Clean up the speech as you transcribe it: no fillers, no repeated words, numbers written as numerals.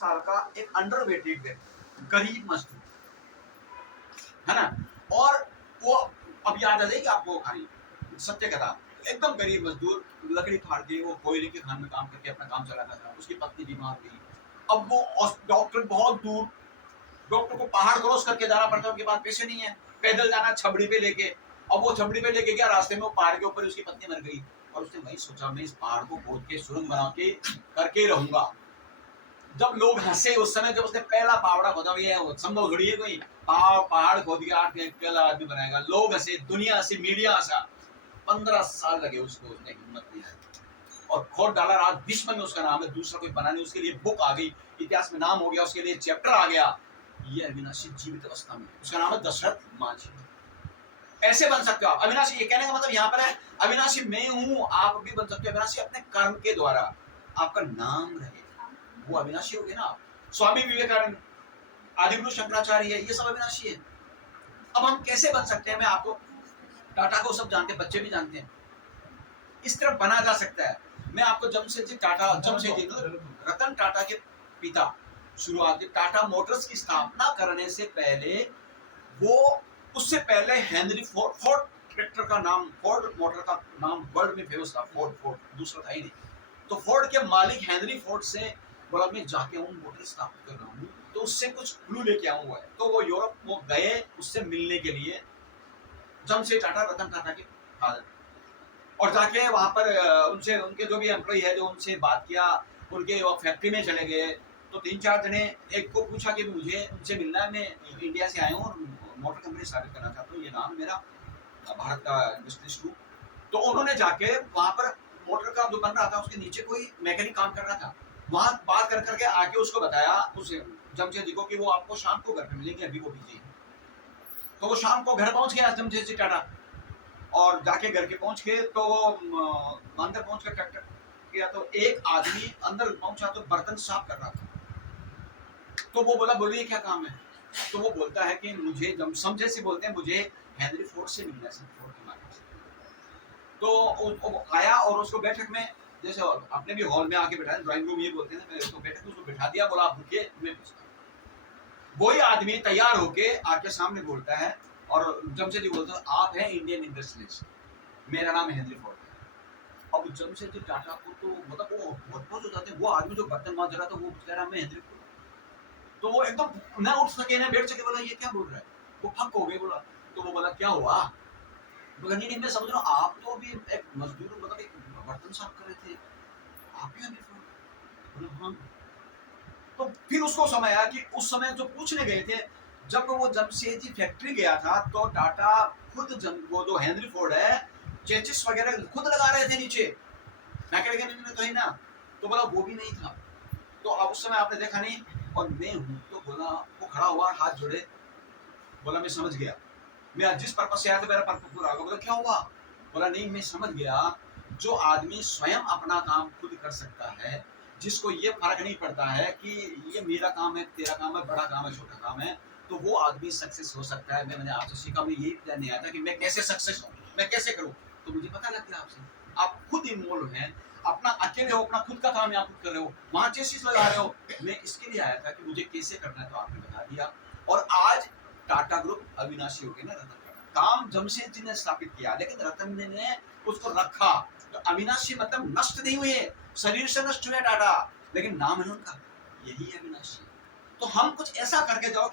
साल का एक अंडरवेटेड व्यक्ति, गरीब मजदूर, है ना, और वो अब याद आ जाएगी आपको कहानी, सत्य कथा। एकदम गरीब मजदूर, लकड़ी फाड़ के वो कोयले के खान में काम करके अपना काम चलाता था। उसकी पत्नी बीमार हुई, अब वो डॉक्टर बहुत दूर, डॉक्टर को पहाड़ क्रॉस करके जाना पड़ता है, उनके पास पैसे नहीं है, पैदल जाना छबड़ी पे लेके। अब वो छबड़ी पे लेके गया, रास्ते में वो पहाड़ के ऊपर उसकी पत्नी मर गई, और उसने वही सोचा मैं इस पहाड़ को खोद के सुरंग बना के करके रहूंगा। जब लोग हंसे उस समय, जब उसने पहला पहाड़ा खोदा, ये संभव थोड़ी है कोई पहाड़ खोद के अकेला आदमी बनाएगा। लोग हंसे, दुनिया हंसी, मीडिया हंसा। 15 साल लगे उसको, उसने हिम्मत नहीं है और खोद डाला। रात विश्व में उसका नाम है, दूसरा कोई बना नहीं। उसके लिए बुक आ गई, इतिहास में नाम हो गया, उसके लिए चैप्टर आ गया। ये अविनाशी जीवित अवस्था में, उसका नाम है दशरथ माझी। ऐसे बन सकते हो आप अविनाशी। ये कहने का मतलब यहाँ पर है अविनाशी मैं हूं, आप भी बन सकते हो अविनाशी अपने कर्म के द्वारा। आपका नाम रहे, वो अविनाशी हो गए ना आप। स्वामी विवेकानंद, आदिगुरु शंकराचार्य, ये सब अविनाशी है। अब हम कैसे बन सकते हैं? मैं आपको, टाटा को सब जानते हैं, बच्चे भी जानते हैं, इस तरह बना जा सकता है। मैं आपको जमशेदजी टाटा, जमशेदजी रतन टाटा के पिता, शुरुआत टाटा मोटर्स की स्थापना करने से पहले, वो उससे पहले हेनरी फोर्ड ट्रैक्टर का नाम, फोर्ड मोटर का नाम वर्ल्ड में फेमस था, फोर्ड, दूसरा था ही नहीं। तो फोर्ड के मालिक हेनरी फोर्ड से बोला मैं जाके हूँ मोटर स्थापित कर रहा हूँ, तो उससे कुछ क्लू लेके आऊंगा। तो वो यूरोप वो गए उससे मिलने के लिए, जमशेद टाटा, रतन टाटा के फादर, और जाके वहां पर उनसे, उनके जो भी एम्प्लॉय है, जो उनसे बात किया, उनके फैक्ट्री में चले गए। तो 3-4 जने, एक को पूछा कि मुझे उनसे मिलना है, मैं इंडिया से आया हूँ और मोटर कंपनी स्थापित करना चाहता हूँ, ये नाम मेरा, भारत का इंडस्ट्रियलिस्ट हूँ। तो उन्होंने जाके वहां पर मोटर का जो बन रहा था उसके नीचे कोई मैकेनिक काम कर रहा था, वहां बात कर करके आके उसको बताया, उस जमशेद जी को, कि वो आपको शाम को घर पे मिलेंगे, अभी वो बिजी है। तो वो शाम को घर पहुंच गया जमशेद जी टाटा, और जाके घर के पहुंच के, तो वो अंदर पहुंच कर ट्रैक्टर किया, तो एक आदमी अंदर पहुंचा तो बर्तन साफ कर रहा था। तो वो बोला, बोलिए क्या काम है? तो वो बोलता है कि मुझे, जब समझे से बोलते हैं, मुझे हेनरी फोर्ड से मिलना है, फोर्ड के मालिक से। तो वो आया और उसको बैठक में, जैसे अपने भी हॉल में आके बैठाया, ड्राइंग रूम ये बोलते हैं, उसको बैठक में उसको बैठा दिया, बोला आप रुकिए मैं पूछता हूँ। वही आदमी तैयार होके आके सामने बोलता है, और जमशेद जी बोलते हैं आप हैं इंडियन इंडस्ट्रियलिस्ट, मेरा नाम हेनरी फोर्ड है। अब जमशेद जी टाटा को तो मतलब वो बहुत खुश हो जाते हैं, वो आदमी जो बर्तन मांज रहा था वो कह रहा मैं हेनरी फोर्ड। तो वो एकदम ना उठ सके ना बैठ सके, बोला ये क्या बोल रहा है, वो फक हो गए। बोला, तो वो बोला क्या हुआ? बोला नहीं मैं समझ रहा हूँ, आप तो अभी एक मजदूर, मतलब एक बर्तन साफ कर रहे थे, आप भी हेनरी फोर्ड? बोला हाँ। तो फिर उसको समय आया कि उस समय जो पूछने गए थे, जब वो जमशेद जी फैक्ट्री गया था, तो टाटा खुद वो जो हेनरी फोर्ड है, चेचिस वगैरह खुद लगा रहे थे नीचे, मैकेनिकल तो ही ना। तो बोला वो भी नहीं था। तो अब उस समय आपने देखा नहीं, और मैं हूं। तो बोला, वो खड़ा हुआ, हाथ जोड़े, बोला मैं समझ गया, मैं जिस पर्पज से आया था मेरा पर्पज पूरा हो गया। बोला क्या हुआ? बोला नहीं मैं समझ गया, जो आदमी स्वयं अपना काम खुद कर सकता है, जिसको ये फर्क नहीं पड़ता है कि ये मेरा काम है, तेरा काम है, बड़ा काम है, छोटा काम है, तो वो आदमी सक्सेस हो सकता है। मैंने आपसे सीखा, मैं यही प्लान नहीं आया था कि मैं कैसे सक्सेस हूँ, मैं कैसे करूँ। तो मुझे पता लग गया आपसे, आप खुद इन्वॉल्व हैं, अपना अकेले हो, अपना खुद का काम आप खुद कर रहे हो, वहां चेसिस लगा रहे हो। मैं इसके लिए आया था कि मुझे कैसे करना है, तो आपने बता दिया। और आज टाटा ग्रुप अविनाशी हो गया ना, रतन टाटा। काम जमशेद जी ने स्थापित किया, लेकिन रतन ने उसको रखा। तो अविनाशी मतलब नष्ट नहीं हुए, शरीर से नष्ट हुए टाटा, लेकिन नाम है उनका, यही अविनाशी। तो हम कुछ ऐसा करके जाओ